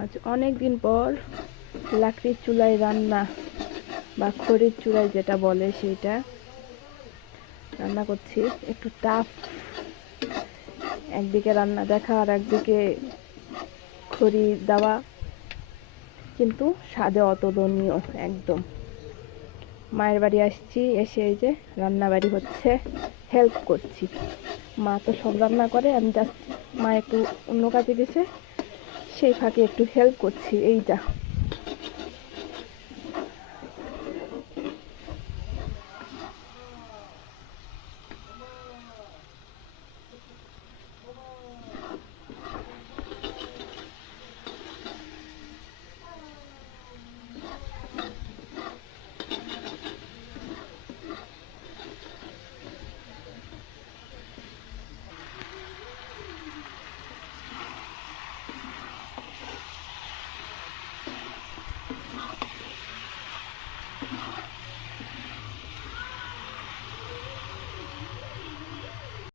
আজ অনেক দিন পর লাকড়ির চুলায় রান্না বা খড়ির চুলায় যেটা বলে সেইটা রান্না করছি। একটু টাফ, একদিকে রান্না দেখা আর একদিকে খড়ি দেওয়া, কিন্তু স্বাদে অতুলনীয় একদম। মায়ের বাড়ি আসছি, এসে এই যে রান্নাবাড়ি হচ্ছে, হেল্প করছি। মা তো সব রান্না করে, আমি জাস্ট মা একটু অন্য কাজে গেছে, সেই ফাঁকে একটু হেল্প করছি। এইটা